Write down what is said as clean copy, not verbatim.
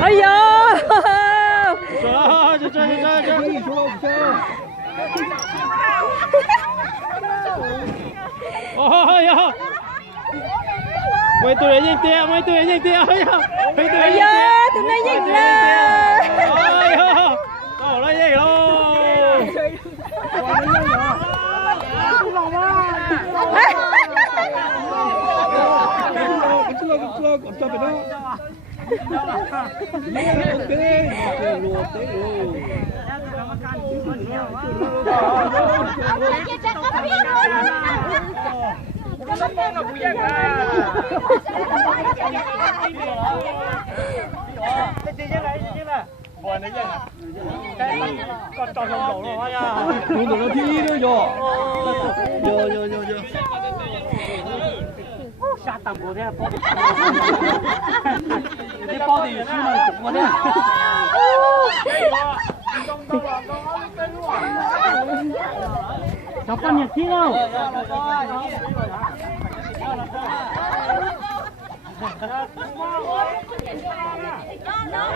Ôi giời. Ôi giời. Mấy tụi này nhìn tia, mấy tụi này nhìn tia ơi. Mấy tụi này nhìn tia. Tụi này nhìn lên. Ôi giời. Tổ nó gì luôn. Con tròn lồng lỗ rồi à. Đúng rồi, nó thi nữa rồi. Giờ. Sát tầm của thế. Cái bao thì chứ mà chụp của thế. Cháu con nhiệt thi đâu? Nó